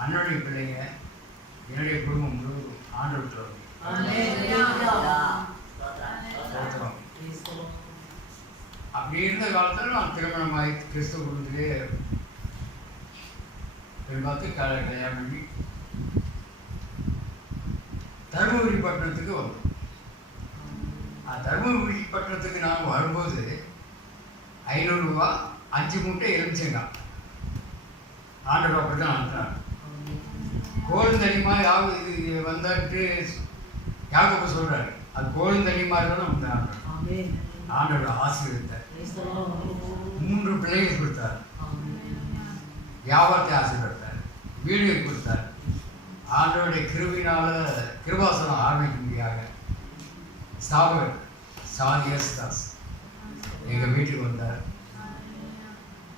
அண்ணனுடைய பிள்ளைங்க, என்னுடைய குடும்பம் முழுவதும் ஆண்டவருக்கு அப்படி இருந்த காலத்தில் நான் திருமணமாகி கிறிஸ்துவ குடும்பத்திலே பார்த்து கல்யாணம் பண்ணி தருமபுரி பட்டணத்துக்கு வந்தோம். தருமபுரி பட்டணத்துக்கு நான் வரும்போது 500 ரூபா 5 மூட்டை எலுமிச்சங்காய் ஆண்டவர் அப்படி தான் அனுப்பினார். கோழுந்தனிமா யாவது இது வந்துட்டு யாக்கோபு சொல்றாரு, அது கோழுந்தனிமா தான் வந்து ஆண்டவர் ஆசீர்வதித்தார். 3 பிள்ளைகள் கொடுத்தார், வியாபாரத்தை ஆசீர்வதித்தார், வீடு கொடுத்தார். ஆண்டவருடைய கிருபினால கிருபாசனம் ஆரம்பிக்கும்படியாக ஸ்தாபகர் சாதியஸ்தாஸ் எங்கள் வீட்டுக்கு வந்தார்.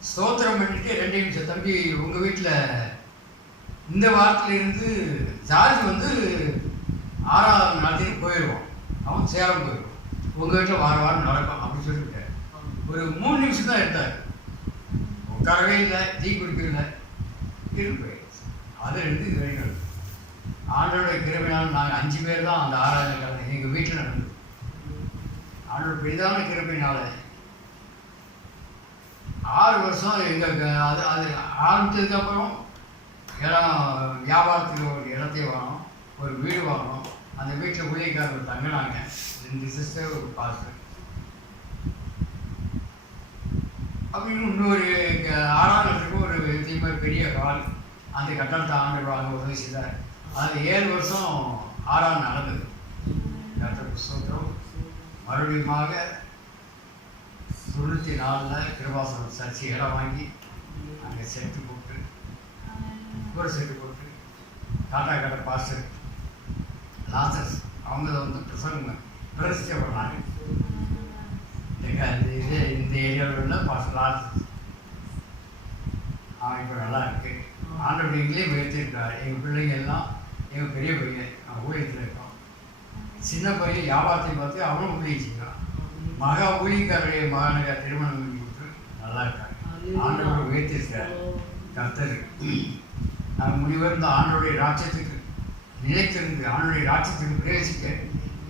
ஸ்தோத்திரம் பண்ணிட்டு 2 நிமிஷம், தம்பி உங்கள் வீட்டில் இந்த வாரத்திலிருந்து ஜார்ஜ் வந்து 6ஆவது நாளைக்கு போயிடுவான், அவன் சேலம் போயிடுவான், உங்கள் வீட்டில் வாரம் நடக்கும் அப்படின்னு சொல்லிவிட்டார். ஒரு 3 நிமிஷம் தான் இருந்தார், உட்காரவே இல்லை, டீ குடிக்கவில்லை, இருந்து போயிடுச்சு. அதிலிருந்து இது வரைக்கும் ஆண்டோட கிருபையினால் நாங்கள் 5 பேர் தான் அந்த 6ஆவது நாள் எங்கள் வீட்டில் நடந்தது. ஆண்டோட பெரிதான கிருபையினால 6 வருஷம் எங்களுக்கு அது ஆரம்பித்ததுக்கப்புறம் இடம் வியாபாரத்துக்கு ஒரு இடத்தையும் வாங்கணும், ஒரு வீடு வாங்கணும். அந்த வீட்டில் ஊழியக்காரர்கள் தங்கினாங்க, 2 சிஸ்டர் ஒரு பாஸ்டர். அப்படின்னு இன்னொரு 6ஆம் இடத்துக்கு ஒரு மாதிரி பெரிய ஹால், அந்த கட்டடத்தை ஆண்டு உதவி செய்தார். அது 7 வருஷம் 6ஆம் நடந்தது. டாக்டர் புஸ்தகம் மறுபடியுமாக 94 கிருபாசனம் சர்ச்சை இடம் வாங்கி அங்கே செட்டு போட்டு ஒரு செட்டு போட்டு டாட்டா கடை பாஸ்டர் லாசஸ் அவங்க வந்து பிரதிஷ்டை பண்ணாங்க. இந்த ஏரியாவில் உள்ள பாஸ்டர் லாசஸ் அவன் இப்போ நல்லா இருக்கு. ஆண்டவர் எங்களே உயர்த்திருக்கிறார். எங்கள் பிள்ளைங்க எல்லாம் எங்கள் பெரிய பையன் ஊழியத்தில் இருக்கோம், சின்ன பையன் வியாபாரத்தை பார்த்து அவனும் ஊழியம் செய்யறான். மகா ஊழியக்காரருடைய மகனுக்கு திருமணம் பண்ணி கொடுத்து நல்லா இருக்காங்க. ஆண்டவர் உயர்த்திருக்கிறார். கர்த்தர் நாங்கள் முடிவந்த ஆண்டோடைய ராஜ்யத்துக்கு நிலைத்திருந்து ஆண்டோடைய ராஜ்யத்துக்கு பிரவேசிக்க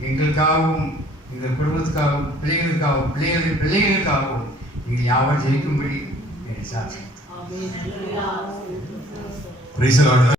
எங்களுக்காகவும் எங்கள் குடும்பத்துக்காகவும் பிள்ளைகளுக்காகவும் பிள்ளைகளுக்காகவும் நீங்கள் யாவரும் ஜெயிக்கும்படி என்னை சாட்சி.